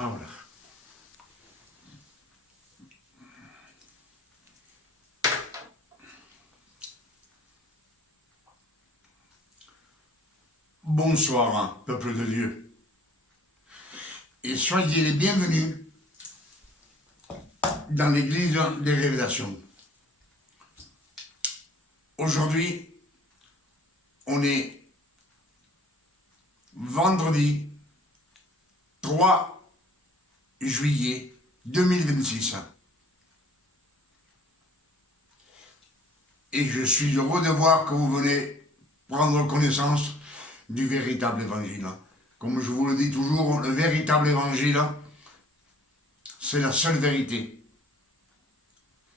Ah, voilà. Bonsoir, peuple de Dieu, et soyez les bienvenus dans l'église des révélations. Aujourd'hui, on est vendredi 3 juillet 2026. Et je suis heureux de voir que vous venez prendre connaissance du véritable évangile. Comme je vous le dis toujours, le véritable évangile, c'est la seule vérité.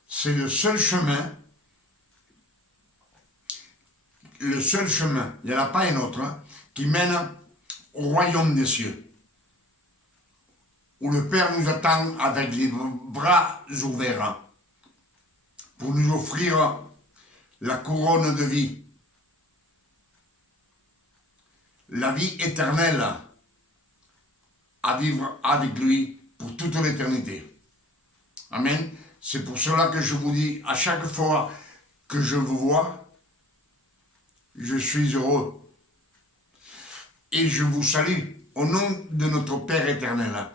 C'est le seul chemin, il n'y en a pas un autre, qui mène au royaume des cieux, où le Père nous attend avec les bras ouverts pour nous offrir la couronne de vie, la vie éternelle à vivre avec lui pour toute l'éternité. Amen. C'est pour cela que je vous dis à chaque fois que je vous vois, je suis heureux. Et je vous salue au nom de notre Père éternel.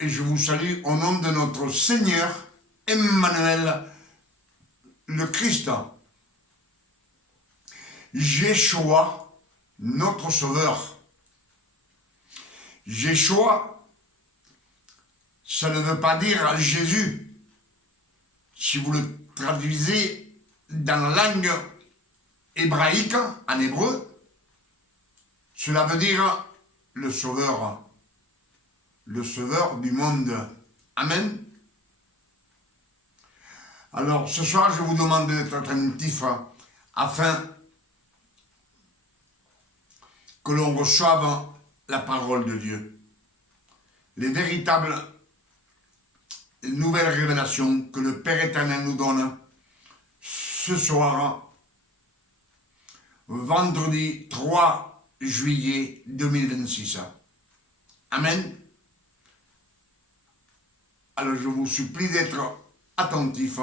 Et je vous salue au nom de notre Seigneur Emmanuel, le Christ. Yeshua, notre Sauveur. Yeshua, ça ne veut pas dire Jésus. Si vous le traduisez dans la langue hébraïque, en hébreu, cela veut dire le Sauveur du monde. Amen. Alors, ce soir, je vous demande d'être attentif afin que l'on reçoive la parole de Dieu. Les véritables nouvelles révélations que le Père éternel nous donne ce soir, vendredi 3 juillet 2026. Amen. Alors je vous supplie d'être attentif,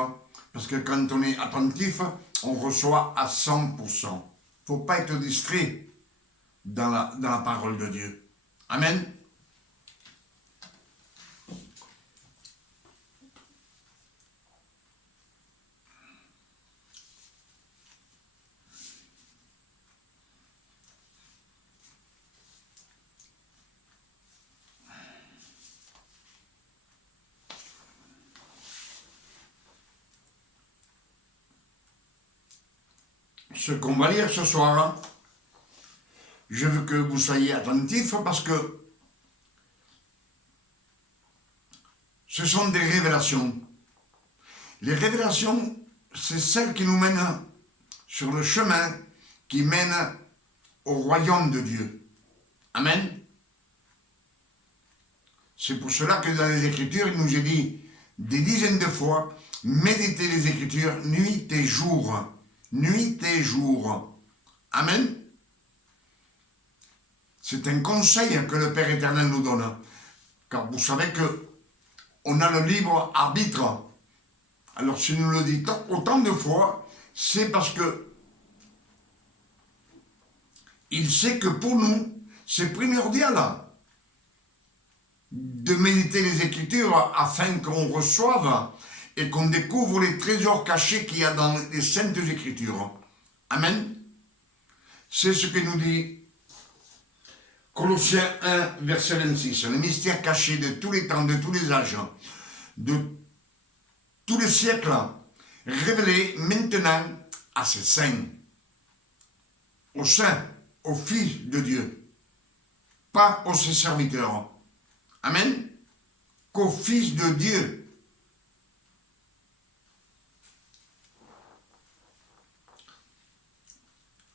parce que quand on est attentif, on reçoit à 100%. Il ne faut pas être distrait dans la parole de Dieu. Amen. Ce qu'on va lire ce soir, je veux que vous soyez attentifs parce que ce sont des révélations. Les révélations, c'est celles qui nous mènent sur le chemin qui mène au royaume de Dieu. Amen. C'est pour cela que dans les Écritures, il nous est dit des dizaines de fois, méditez les Écritures nuit et jour. Nuit et jour. Amen. C'est un conseil que le Père éternel nous donne. Car vous savez que on a le libre arbitre. Alors s'il nous le dit autant de fois, c'est parce que il sait que pour nous, c'est primordial de méditer les Écritures afin qu'on reçoive et qu'on découvre les trésors cachés qu'il y a dans les Saintes Écritures. Amen. C'est ce que nous dit Colossiens 1, verset 26. Le mystère caché de tous les temps, de tous les âges, de tous les siècles, révélé maintenant à ses saints, aux saints, aux fils de Dieu, pas aux ses serviteurs. Amen. Qu'aux fils de Dieu.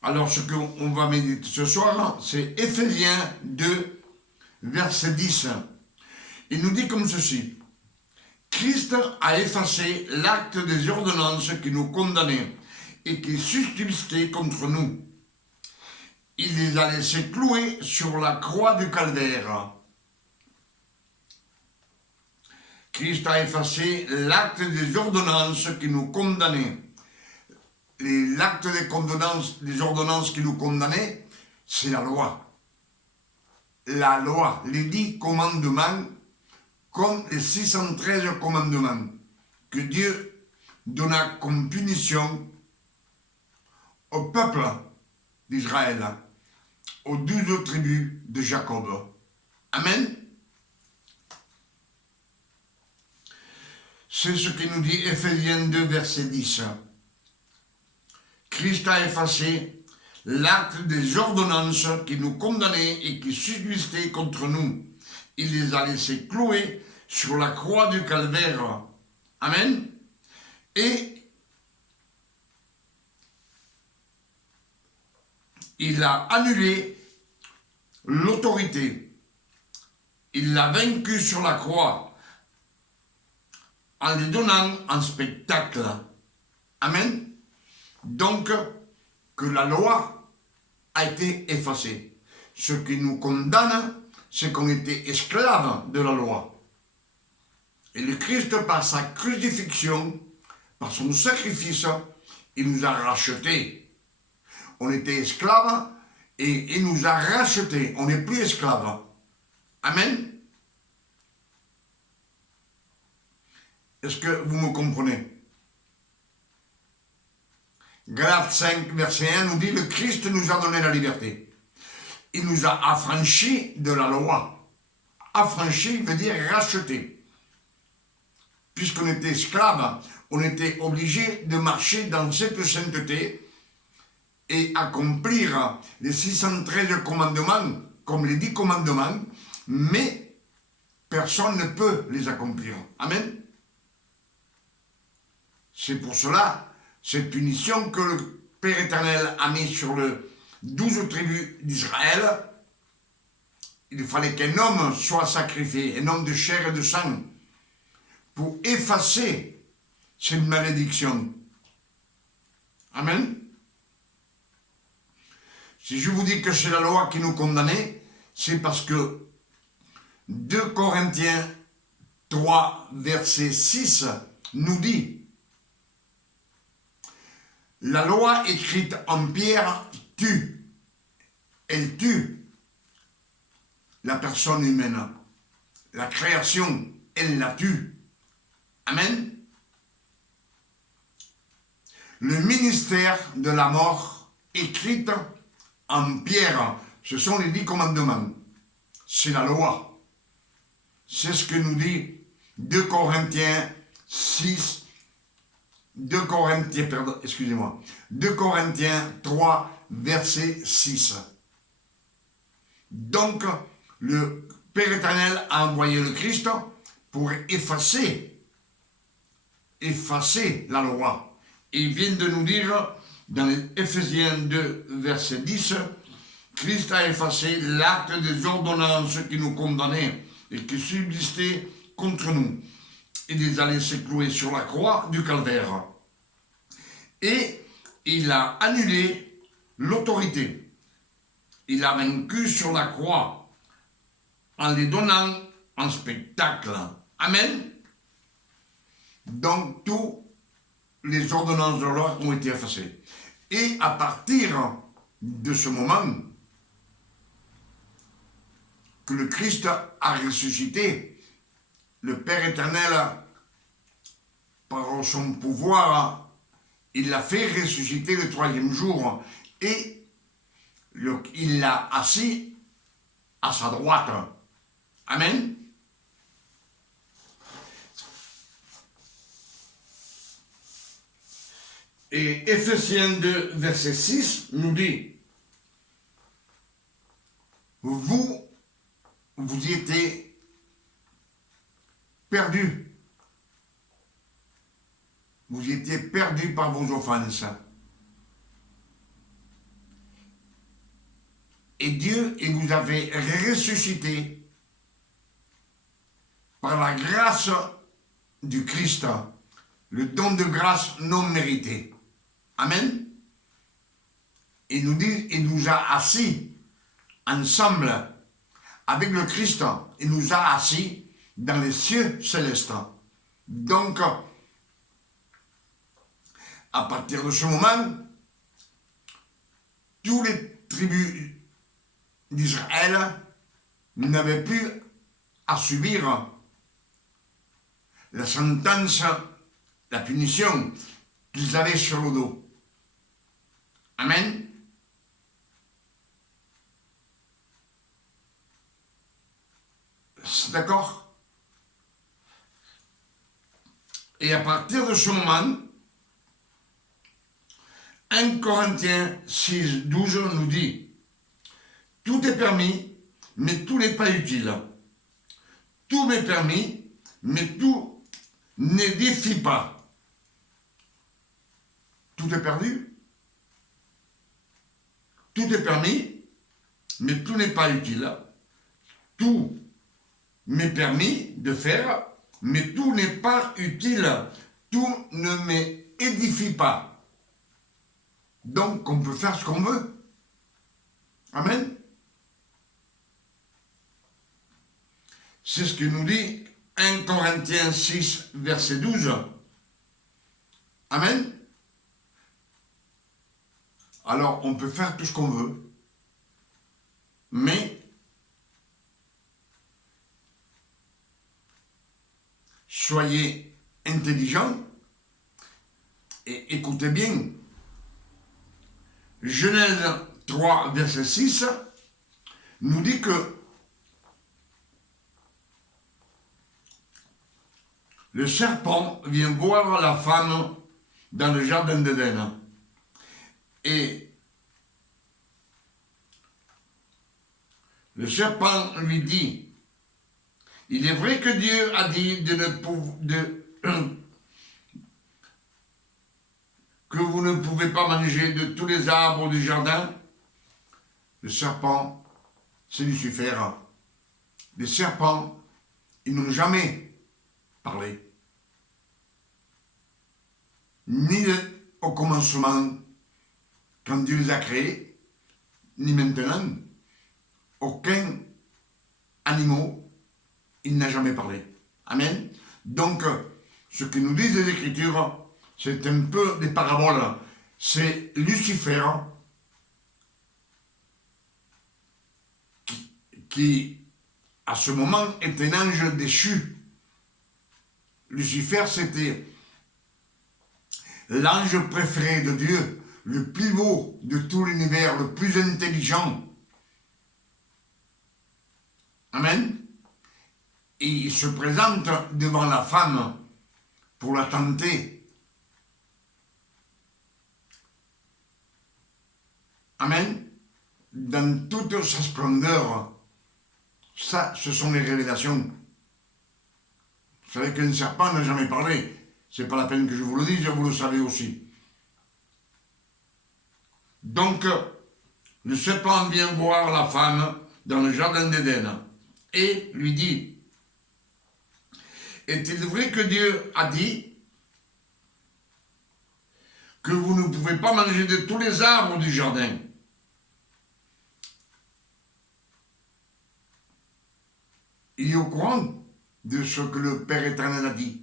Alors, ce qu'on va méditer ce soir, c'est Éphésiens 2, verset 10. Il nous dit comme ceci. Christ a effacé l'acte des ordonnances qui nous condamnaient et qui subsistaient contre nous. Il les a laissés clouer sur la croix du calvaire. Christ a effacé l'acte des ordonnances qui nous condamnaient. L'acte des ordonnances qui nous condamnaient, c'est la loi. La loi, les 10 commandements, comme les 613 commandements que Dieu donna comme punition au peuple d'Israël, aux 12 tribus de Jacob. Amen. C'est ce que nous dit Ephésiens 2, verset 10. Christ a effacé l'acte des ordonnances qui nous condamnaient et qui subsistaient contre nous. Il les a laissés clouer sur la croix du calvaire. Amen. Et il a annulé l'autorité. Il l'a vaincu sur la croix en les donnant en spectacle. Amen. Donc, que la loi a été effacée. Ce qui nous condamne, c'est qu'on était esclaves de la loi. Et le Christ, par sa crucifixion, par son sacrifice, il nous a rachetés. On était esclaves et il nous a rachetés. On n'est plus esclaves. Amen. Est-ce que vous me comprenez? Galates 5, verset 1 nous dit, le Christ nous a donné la liberté. Il nous a affranchis de la loi. Affranchis veut dire racheter. Puisqu'on était esclaves, on était obligé de marcher dans cette sainteté et accomplir les 613 commandements, comme les 10 commandements, mais personne ne peut les accomplir. Amen. C'est pour cela, cette punition que le Père éternel a mis sur les 12 tribus d'Israël, il fallait qu'un homme soit sacrifié, un homme de chair et de sang, pour effacer cette malédiction. Amen. Si je vous dis que c'est la loi qui nous condamnait, c'est parce que 2 Corinthiens 3, verset 6 nous dit: la loi écrite en pierre tue. Elle tue la personne humaine. La création, elle la tue. Amen. Le ministère de la mort écrite en pierre, ce sont les 10 commandements. C'est la loi. C'est ce que nous dit 2 Corinthiens 6, 2 Corinthiens 3, verset 6. Donc, le Père éternel a envoyé le Christ pour effacer la loi. Et il vient de nous dire, dans Ephésiens 2, verset 10, Christ a effacé l'acte des ordonnances qui nous condamnaient et qui subsistaient contre nous. Il les a laissés clouer sur la croix du calvaire. Et il a annulé l'autorité. Il a vaincu sur la croix en les donnant en spectacle. Amen. Donc, toutes les ordonnances de la loi ont été effacées. Et à partir de ce moment que le Christ a ressuscité, le Père éternel, par son pouvoir, il l'a fait ressusciter le 3e jour et il l'a assis à sa droite. Amen. Et Ephésiens 2, verset 6 nous dit: vous y étiez perdus. Vous y étiez perdus par vos offenses. Et Dieu, il vous avait ressuscité par la grâce du Christ, le don de grâce non mérité. Amen. Il nous dit, il nous a assis ensemble avec le Christ. Il nous a assis dans les cieux célestes. Donc, à partir de ce moment, tous les tribus d'Israël n'avaient plus à subir la sentence, la punition qu'ils avaient sur le dos. Amen. C'est d'accord? Et à partir de ce moment, 1 Corinthiens 6, 12 nous dit « Tout est permis, mais tout n'est pas utile. Tout m'est permis, mais tout n'édifie pas. » Tout est perdu. Tout est permis, mais tout n'est pas utile. Tout m'est permis de faire, mais tout n'est pas utile. Tout ne m'édifie pas. Donc, on peut faire ce qu'on veut. Amen. C'est ce que nous dit 1 Corinthiens 6, verset 12. Amen. Alors, on peut faire tout ce qu'on veut, mais soyez intelligents et écoutez bien. Genèse 3, verset 6, nous dit que le serpent vient voir la femme dans le jardin d'Éden. Et le serpent lui dit, il est vrai que Dieu a dit que vous ne pouvez pas manger de tous les arbres du jardin. Le serpent, c'est Lucifer. Les serpents, ils n'ont jamais parlé. Ni au commencement, quand Dieu les a créés, ni maintenant. Aucun animal, il n'a jamais parlé. Amen. Donc, ce que nous disent les Écritures, c'est un peu des paraboles. C'est Lucifer qui, à ce moment, est un ange déchu. Lucifer, c'était l'ange préféré de Dieu, le plus beau de tout l'univers, le plus intelligent. Amen. Et il se présente devant la femme pour la tenter. Amen. Dans toute sa splendeur. Ça, ce sont les révélations. Vous savez qu'un serpent n'a jamais parlé. C'est pas la peine que je vous le dise, vous le savez aussi. Donc, le serpent vient voir la femme dans le jardin d'Éden et lui dit, est-il vrai que Dieu a dit que vous ne pouvez pas manger de tous les arbres du jardin? Il est au courant de ce que le Père éternel a dit.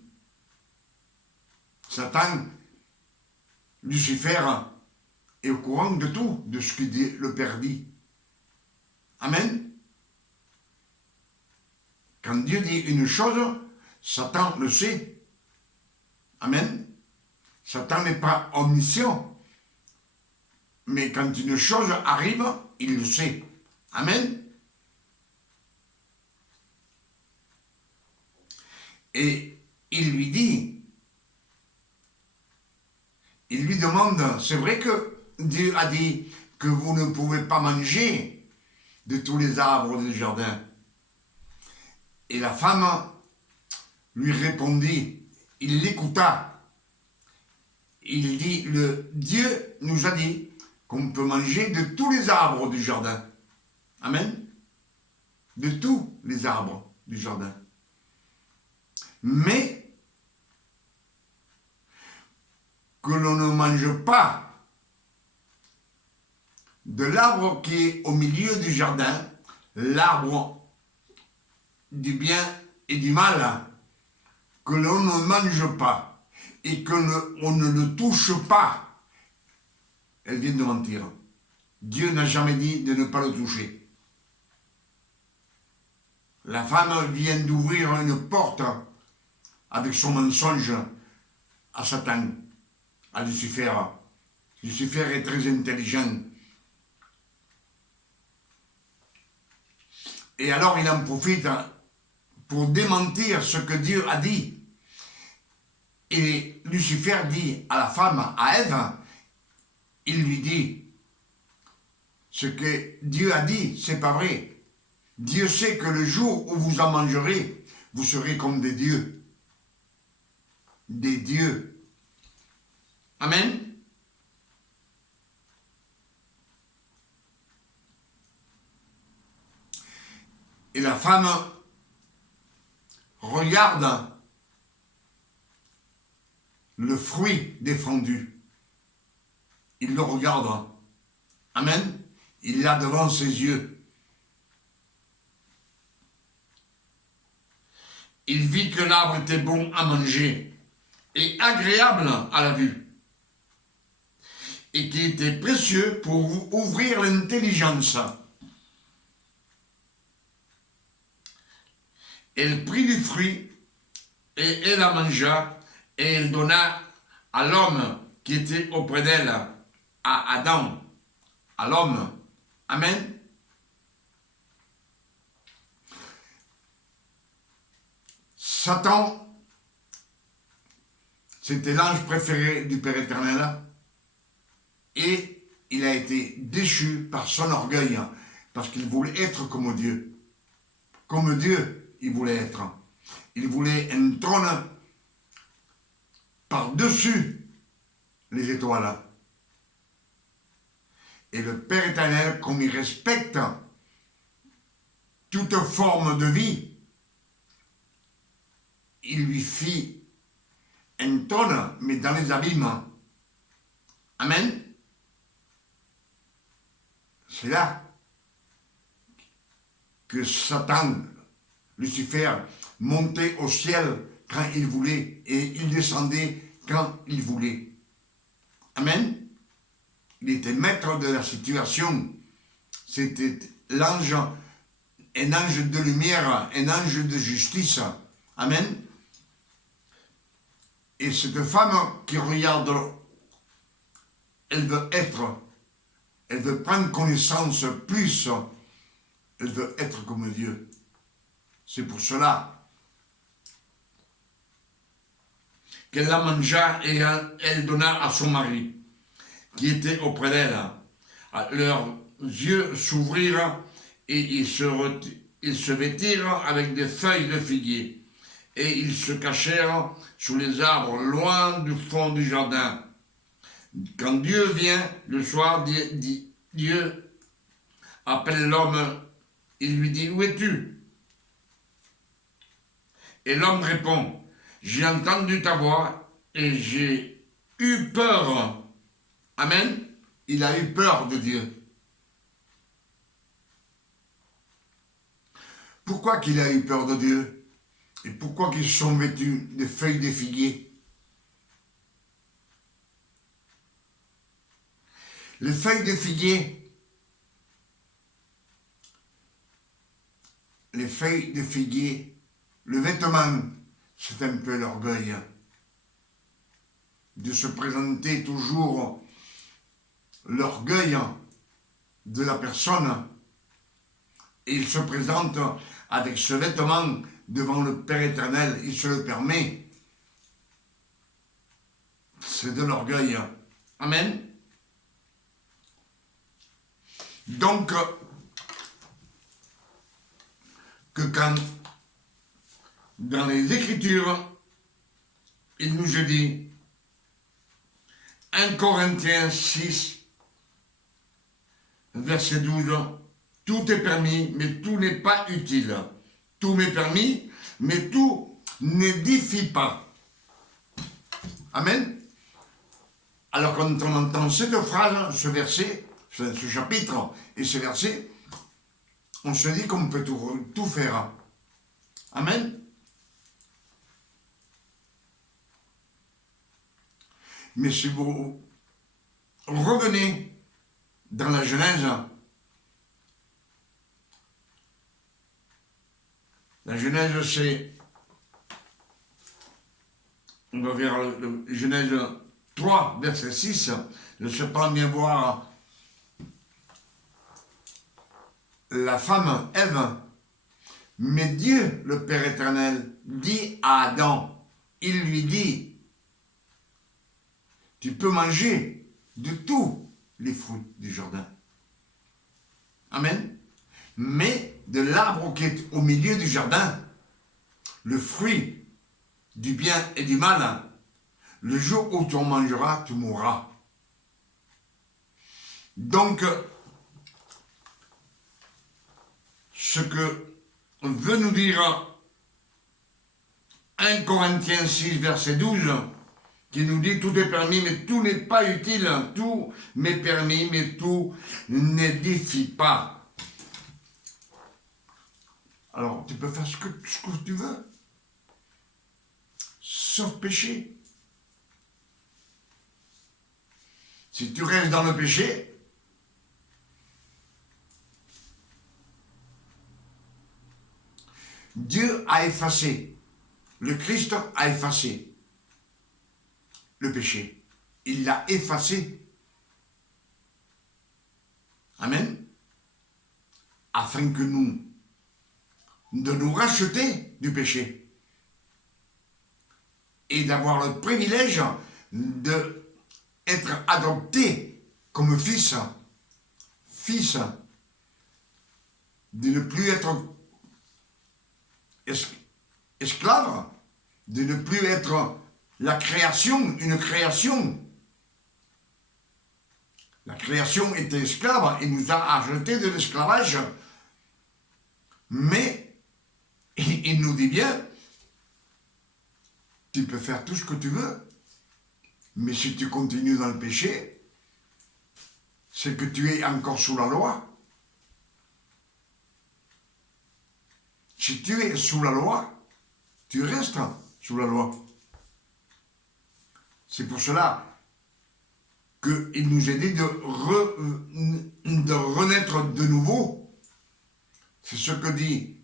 Satan, Lucifer, est au courant de tout, de ce que le Père dit. Amen. Quand Dieu dit une chose, Satan le sait. Amen. Satan n'est pas omniscient. Mais quand une chose arrive, il le sait. Amen. Et il lui dit, il lui demande, c'est vrai que Dieu a dit que vous ne pouvez pas manger de tous les arbres du jardin. Et la femme lui répondit, il l'écouta. Il dit, le Dieu nous a dit qu'on peut manger de tous les arbres du jardin. Amen. De tous les arbres du jardin. Mais que l'on ne mange pas de l'arbre qui est au milieu du jardin, l'arbre du bien et du mal que l'on ne mange pas et qu'on ne le touche pas, elle vient de mentir. Dieu n'a jamais dit de ne pas le toucher. La femme vient d'ouvrir une porte avec son mensonge à Satan, à Lucifer. Lucifer est très intelligent. Et alors il en profite pour démentir ce que Dieu a dit. Et Lucifer dit à la femme, à Ève, il lui dit, ce que Dieu a dit, c'est pas vrai. Dieu sait que le jour où vous en mangerez, vous serez comme des dieux. Des dieux. Amen. Et la femme regarde le fruit défendu. Il le regarde. Amen. Il l'a devant ses yeux. Il vit que l'arbre était bon à manger et agréable à la vue, et qui était précieux pour ouvrir l'intelligence. Elle prit du fruit et elle la mangea, et elle donna à l'homme qui était auprès d'elle, à Adam, à l'homme. Amen. Satan, c'était l'ange préféré du Père éternel, et il a été déchu par son orgueil, parce qu'il voulait être comme Dieu. Comme Dieu, il voulait être. Il voulait un trône par-dessus les étoiles. Et le Père éternel, comme il respecte toute forme de vie, il lui fit un trône, mais dans les abîmes. Amen. C'est là que Satan, Lucifer, montait au ciel quand il voulait et il descendait quand il voulait. Amen. Il était maître de la situation. C'était l'ange, un ange de lumière, un ange de justice. Amen. Et cette femme qui regarde, elle veut être, elle veut prendre connaissance plus, elle veut être comme Dieu. C'est pour cela qu'elle la mangea et elle donna à son mari, qui était auprès d'elle. Leurs yeux s'ouvrirent et ils se vêtirent avec des feuilles de figuier. Et ils se cachèrent sous les arbres, loin du fond du jardin. Quand Dieu vient, le soir, Dieu appelle l'homme, il lui dit, où es-tu? Et l'homme répond, j'ai entendu ta voix et j'ai eu peur. Amen. Il a eu peur de Dieu. Pourquoi qu'il a eu peur de Dieu? Et pourquoi qu'ils sont vêtus de feuilles de figuier? Les feuilles de figuier, le vêtement, c'est un peu l'orgueil de se présenter toujours, l'orgueil de la personne, et il se présente avec ce vêtement devant le Père éternel, il se le permet. C'est de l'orgueil. Amen. Donc, que quand, dans les Écritures, il nous est dit, 1 Corinthiens 6, verset 12, tout est permis, mais tout n'est pas utile. Tout m'est permis, mais tout n'édifie pas. Amen. Alors quand on entend cette phrase, ce verset, ce chapitre et ce verset, on se dit qu'on peut tout faire. Amen. Mais si vous revenez dans la Genèse, la Genèse c'est, on va vers le Genèse 3, verset 6, le serpent vient voir la femme, Ève, mais Dieu, le Père éternel, dit à Adam, il lui dit, tu peux manger de tous les fruits du jardin. Amen. Mais de l'arbre qui est au milieu du jardin, le fruit du bien et du mal, le jour où tu en mangeras, tu mourras. Donc, ce que veut nous dire 1 Corinthiens 6, verset 12, qui nous dit tout est permis, mais tout n'est pas utile, tout m'est permis, mais tout n'édifie pas. Alors, tu peux faire ce que tu veux, sauf péché. Si tu restes dans le péché, Dieu a effacé, le Christ a effacé le péché. Il l'a effacé. Amen. Afin que de nous racheter du péché et d'avoir le privilège d'être adopté comme fils, de ne plus être esclave, de ne plus être la création, une création. La création était esclave et nous a acheté de l'esclavage. Mais il nous dit bien, tu peux faire tout ce que tu veux, mais si tu continues dans le péché, c'est que tu es encore sous la loi. Si tu es sous la loi, tu restes sous la loi. C'est pour cela qu'il nous est dit de renaître de nouveau. C'est ce que dit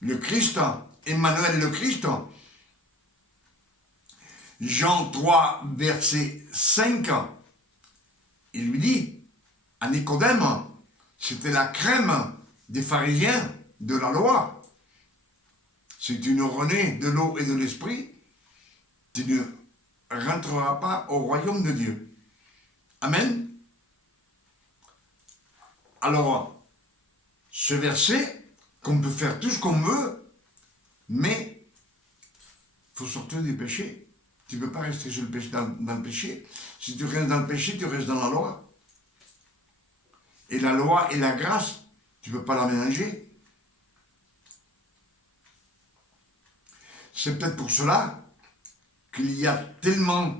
le Christ, Emmanuel le Christ. Jean 3, verset 5, il lui dit à Nicodème, c'était la crème des pharisiens de la loi. Si tu ne renais de l'eau et de l'esprit, tu ne rentreras pas au royaume de Dieu. Amen. Alors, ce verset, qu'on peut faire tout ce qu'on veut, mais il faut sortir du péché. Tu ne peux pas rester sur le péché, dans le péché. Si tu restes dans le péché, tu restes dans la loi. Et la loi et la grâce, tu ne peux pas la mélanger. C'est peut-être pour cela qu'il y a tellement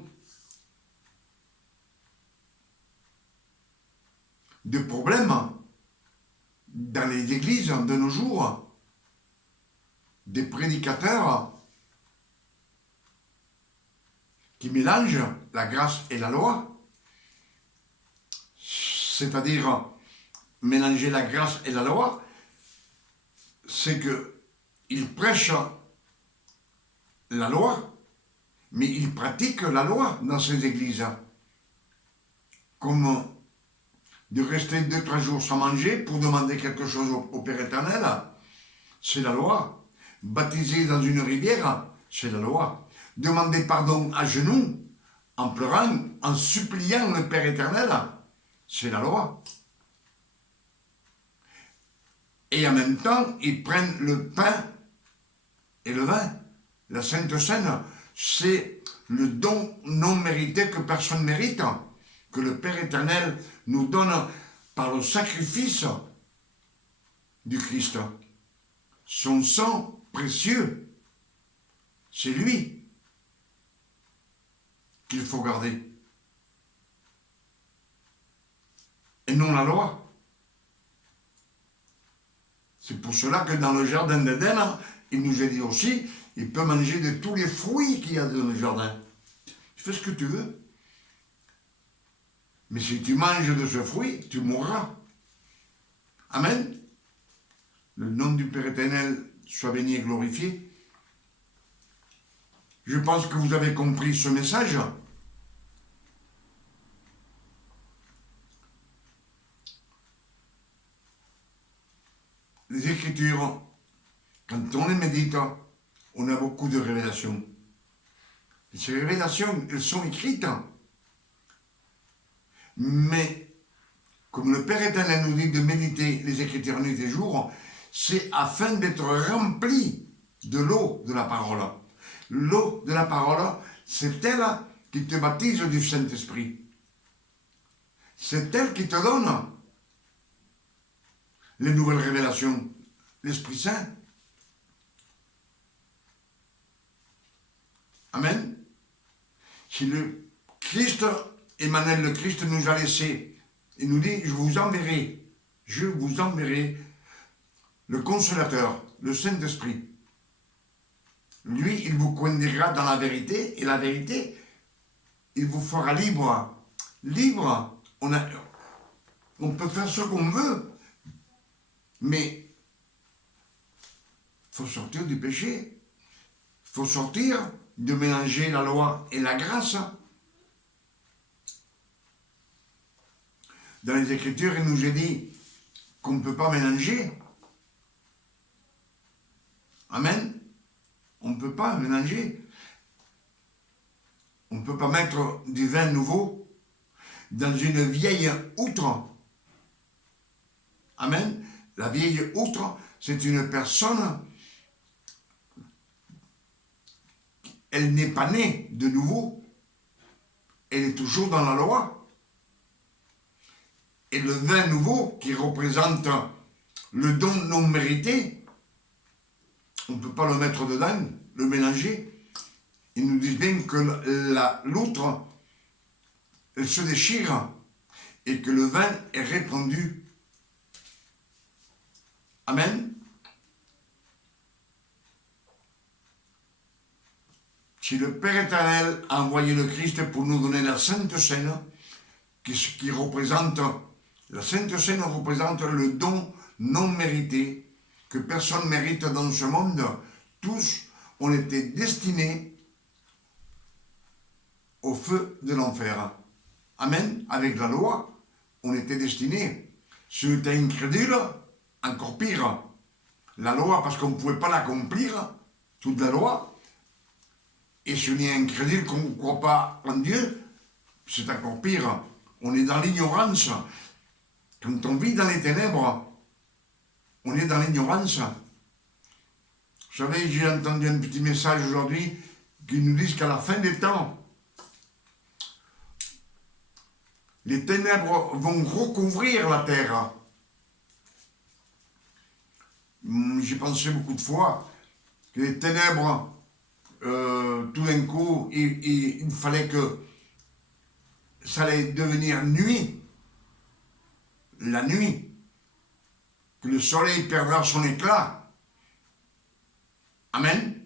de problèmes dans les églises de nos jours, des prédicateurs qui mélangent la grâce et la loi, c'est-à-dire mélanger la grâce et la loi, c'est qu'ils prêchent la loi, mais ils pratiquent la loi dans ces églises. Comme de rester 2-3 jours sans manger pour demander quelque chose au Père éternel, c'est la loi. Baptiser dans une rivière, c'est la loi. Demander pardon à genoux, en pleurant, en suppliant le Père éternel, c'est la loi. Et en même temps, ils prennent le pain et le vin. La Sainte Seine, c'est le don non mérité que personne ne mérite, que le Père éternel nous donne par le sacrifice du Christ. Son sang précieux, c'est lui qu'il faut garder. Et non la loi. C'est pour cela que dans le jardin d'Éden, il nous a dit aussi, il peut manger de tous les fruits qu'il y a dans le jardin. Tu fais ce que tu veux, Mais si tu manges de ce fruit, tu mourras. Amen. Le nom du Père éternel soit béni et glorifié. Je pense que vous avez compris ce message. Les Écritures, quand on les médite, on a beaucoup de révélations. Et ces révélations, elles sont écrites. Mais, comme le Père éternel nous dit de méditer les Écritures nuit et jour, c'est afin d'être rempli de l'eau de la parole. L'eau de la parole, c'est elle qui te baptise du Saint-Esprit. C'est elle qui te donne les nouvelles révélations, l'Esprit Saint. Amen. Si le Christ, Emmanuel le Christ nous a laissé, il nous dit, je vous enverrai le Consolateur, le Saint-Esprit. Lui, il vous conduira dans la vérité, et la vérité, il vous fera libre. Libre, on peut faire ce qu'on veut, mais il faut sortir du péché. Il faut sortir de mélanger la loi et la grâce. Dans les Écritures, il nous est dit qu'on ne peut pas mélanger. Amen. On ne peut pas mélanger. On ne peut pas mettre du vin nouveau dans une vieille outre. Amen. La vieille outre, c'est une personne, elle n'est pas née de nouveau, elle est toujours dans la loi. Et le vin nouveau, qui représente le don non mérité, on ne peut pas le mettre dedans, le mélanger. Ils nous disent bien que l'outre, elle se déchire et que le vin est répandu. Amen. Si le Père éternel a envoyé le Christ pour nous donner la Sainte Seine, qui représente, la Sainte Seine représente le don non mérité, que personne mérite dans ce monde, tous ont été destinés au feu de l'enfer. Amen. Avec la loi, on était destinés. Si on était incrédule, encore pire. La loi, parce qu'on ne pouvait pas l'accomplir, toute la loi. Et si on est incrédule, qu'on ne croit pas en Dieu, c'est encore pire. On est dans l'ignorance. Quand on vit dans les ténèbres, on est dans l'ignorance. Vous savez, j'ai entendu un petit message aujourd'hui qui nous dit qu'à la fin des temps, les ténèbres vont recouvrir la terre. J'ai pensé beaucoup de fois que les ténèbres, tout d'un coup, il fallait que ça allait devenir nuit. La nuit. Que le soleil perdra son éclat. Amen.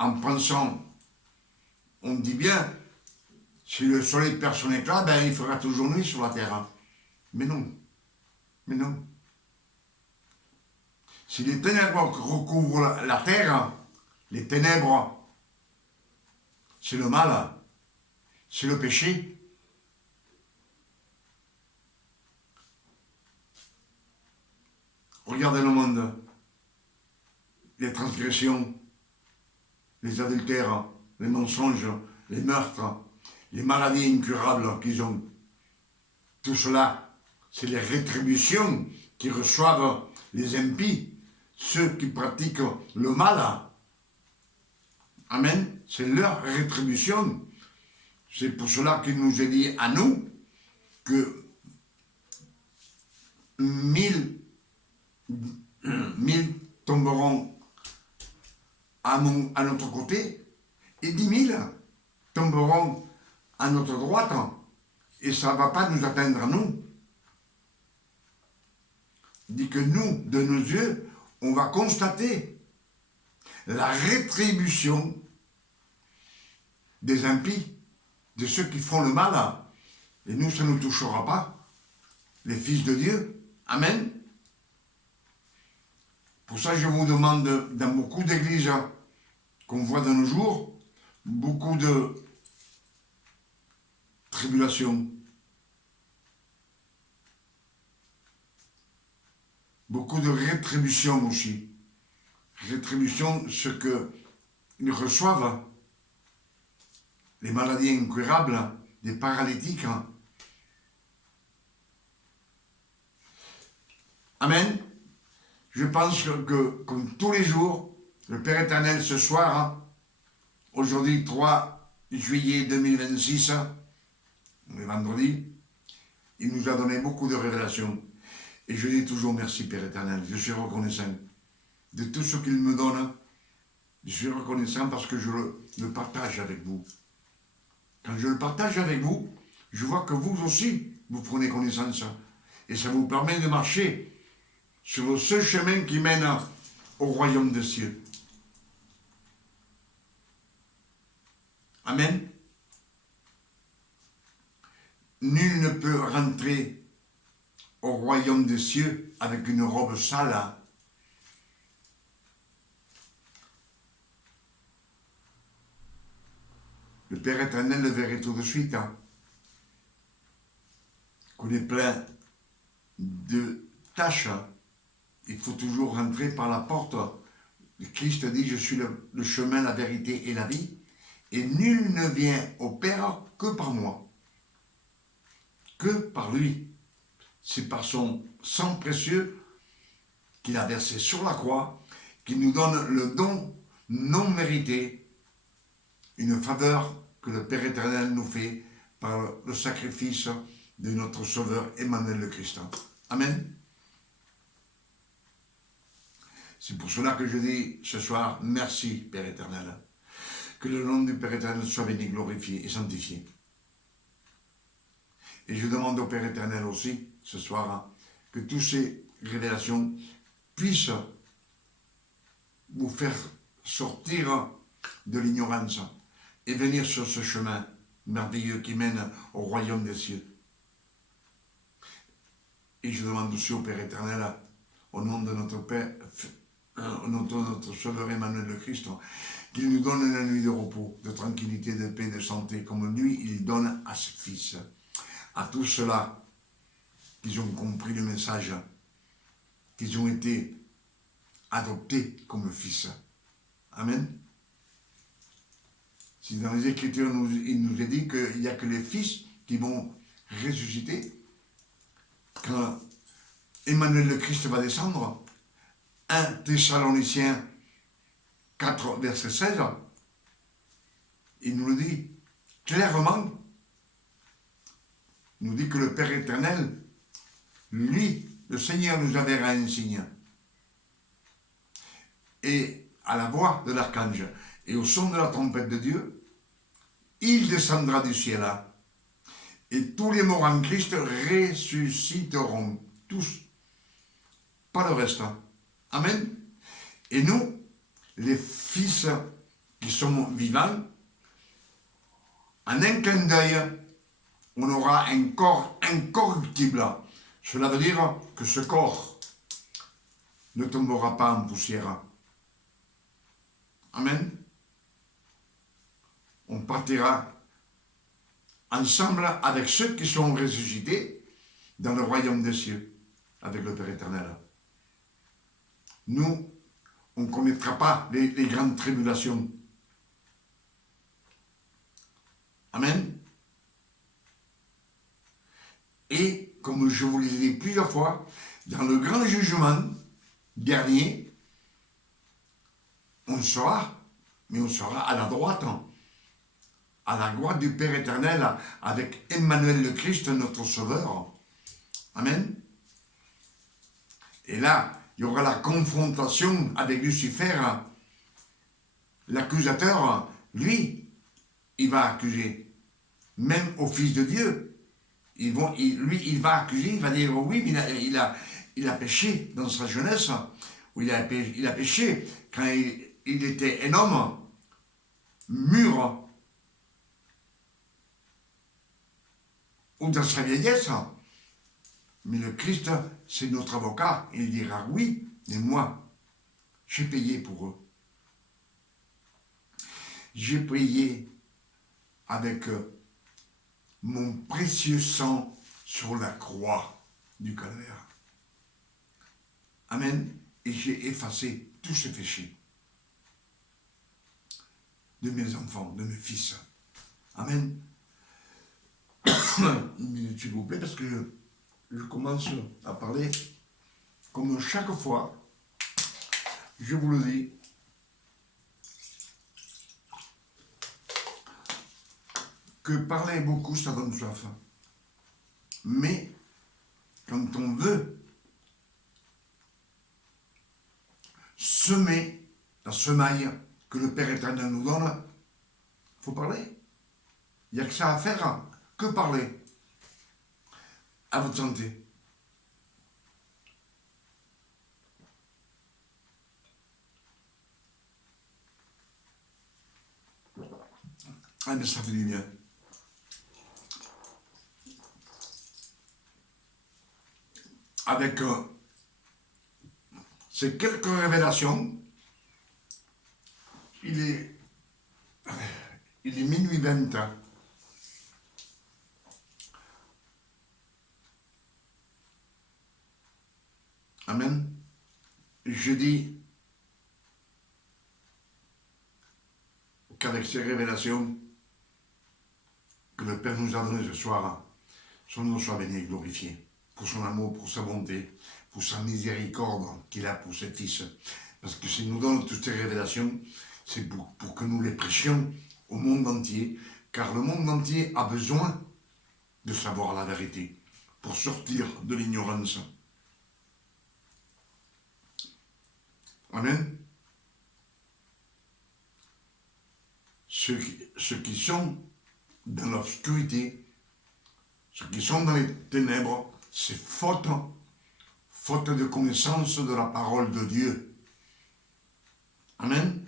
En pensant, on dit bien, si le soleil perd son éclat, ben il fera toujours nuit sur la terre. Mais non. Mais non. Si les ténèbres recouvrent la terre, les ténèbres, c'est le mal, c'est le péché. Regardez le monde, les transgressions, les adultères, les mensonges, les meurtres, les maladies incurables qu'ils ont. Tout cela, c'est les rétributions qui reçoivent les impies, ceux qui pratiquent le mal. Amen. C'est leur rétribution. C'est pour cela qu'il nous est dit à nous que 1000 tomberont à notre côté et 10 000 tomberont à notre droite et ça ne va pas nous atteindre à nous. Il dit que nous, de nos yeux, on va constater la rétribution des impies, de ceux qui font le mal, et nous, ça ne nous touchera pas, les fils de Dieu. Amen. Pour ça, je vous demande, dans beaucoup d'églises qu'on voit de nos jours, beaucoup de tribulations, beaucoup de rétribution aussi. Rétribution, ce qu'ils reçoivent, les maladies incurables, des paralytiques. Amen. Je pense que, comme tous les jours, le Père éternel ce soir, aujourd'hui 3 juillet 2026, le vendredi, il nous a donné beaucoup de révélations. Et je dis toujours merci Père éternel, je suis reconnaissant de tout ce qu'il me donne. Je suis reconnaissant parce que je le partage avec vous. Quand je le partage avec vous, je vois que vous aussi, vous prenez connaissance. Et ça vous permet de marcher sur ce chemin qui mène au royaume des cieux. Amen. Nul ne peut rentrer au royaume des cieux avec une robe sale. Le Père éternel le verrait tout de suite. Qu'on est plein de tâches. Il faut toujours rentrer par la porte. Le Christ dit, je suis le chemin, la vérité et la vie. Et nul ne vient au Père que par moi. Que par lui. C'est par son sang précieux qu'il a versé sur la croix, qui nous donne le don non mérité, une faveur que le Père éternel nous fait par le sacrifice de notre Sauveur Emmanuel le Christ. Amen. C'est pour cela que je dis ce soir, merci Père éternel. Que le nom du Père éternel soit béni, glorifié et sanctifié. Et je demande au Père éternel aussi, ce soir, que toutes ces révélations puissent vous faire sortir de l'ignorance et venir sur ce chemin merveilleux qui mène au royaume des cieux. Et je demande aussi au Père éternel, au nom de notre Père, au nom de notre Sauveur Emmanuel le Christ, qu'il nous donne une nuit de repos, de tranquillité, de paix, de santé, comme lui, il donne à ses fils. À tous ceux-là qui ont compris le message, qui ont été adoptés comme fils. Amen. Si dans les Écritures, il nous est dit qu'il n'y a que les fils qui vont ressusciter, quand Emmanuel le Christ va descendre, 1 Thessaloniciens 4, verset 16, il nous le dit clairement, il nous dit que le Père éternel, lui, le Seigneur nous enverra un signe. Et à la voix de l'archange et au son de la trompette de Dieu, il descendra du ciel. Et tous les morts en Christ ressusciteront. Tous. Pas le reste. Amen. Et nous, les fils qui sont vivants, en un clin d'œil, on aura un corps incorruptible. Cela veut dire que ce corps ne tombera pas en poussière. Amen. On partira ensemble avec ceux qui sont ressuscités dans le royaume des cieux, avec le Père éternel. Nous, on ne connaîtra pas les grandes tribulations. Amen. Et, comme je vous l'ai dit plusieurs fois, dans le grand jugement dernier, on sera, mais on sera à la droite, à la droite du Père éternel, avec Emmanuel le Christ, notre Sauveur. Amen. Et là, il y aura la confrontation avec Lucifer, l'accusateur, lui, il va accuser, même au Fils de Dieu. Lui, il va accuser, il va dire oui, mais il a péché dans sa jeunesse, ou il a péché quand il était un homme mûr. ou dans sa vieillesse. Mais le Christ, c'est notre avocat. Il dira oui, mais moi, j'ai payé pour eux. J'ai payé avec mon précieux sang sur la croix du calvaire. Amen. Et j'ai effacé tous ces péchés de mes enfants, de mes fils. Amen. Une minute, s'il vous plaît, parce que je commence à parler comme chaque fois. Je vous le dis. Que parler beaucoup, ça donne soif. Mais, quand on veut semer la semaille que le Père éternel nous donne, il faut parler. Il n'y a que ça à faire. Que parler. À votre santé. Ah, mais ça fait du bien. Avec ces quelques révélations, il est minuit 20. Amen. Je dis qu'avec ces révélations que le Père nous a données ce soir, son nom soit béni et glorifié, pour son amour, pour sa bonté, pour sa miséricorde qu'il a pour ses fils. Parce que s'il nous donne toutes ces révélations, c'est pour que nous les prêchions au monde entier, car le monde entier a besoin de savoir la vérité, pour sortir de l'ignorance. Amen. Ceux qui sont dans l'obscurité, ceux qui sont dans les ténèbres, c'est faute de connaissance de la parole de Dieu. Amen.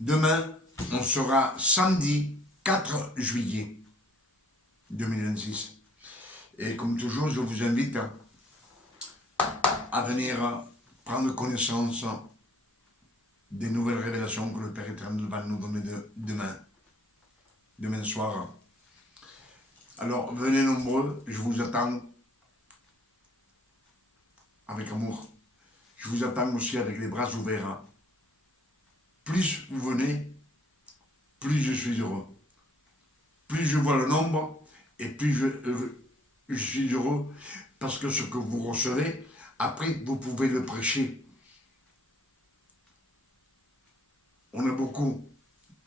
Demain, on sera samedi 4 juillet 2026. Et comme toujours, je vous invite à venir prendre connaissance des nouvelles révélations que le Père éternel va nous donner demain soir. Alors, venez nombreux, je vous attends avec amour. Je vous attends aussi avec les bras ouverts. Plus vous venez, plus je suis heureux. Plus je vois le nombre, et plus je suis heureux, parce que ce que vous recevez, après, vous pouvez le prêcher. On a beaucoup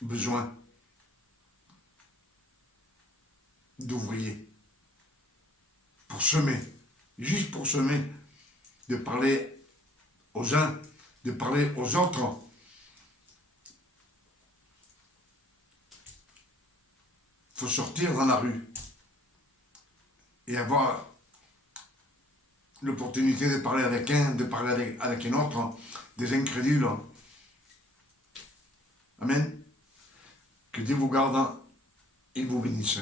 besoin d'ouvriers pour semer, juste pour semer, de parler aux uns, de parler aux autres. Il faut sortir dans la rue et avoir l'opportunité de parler avec un, de parler avec un autre, des incrédules. Amen. Que Dieu vous garde et vous bénisse.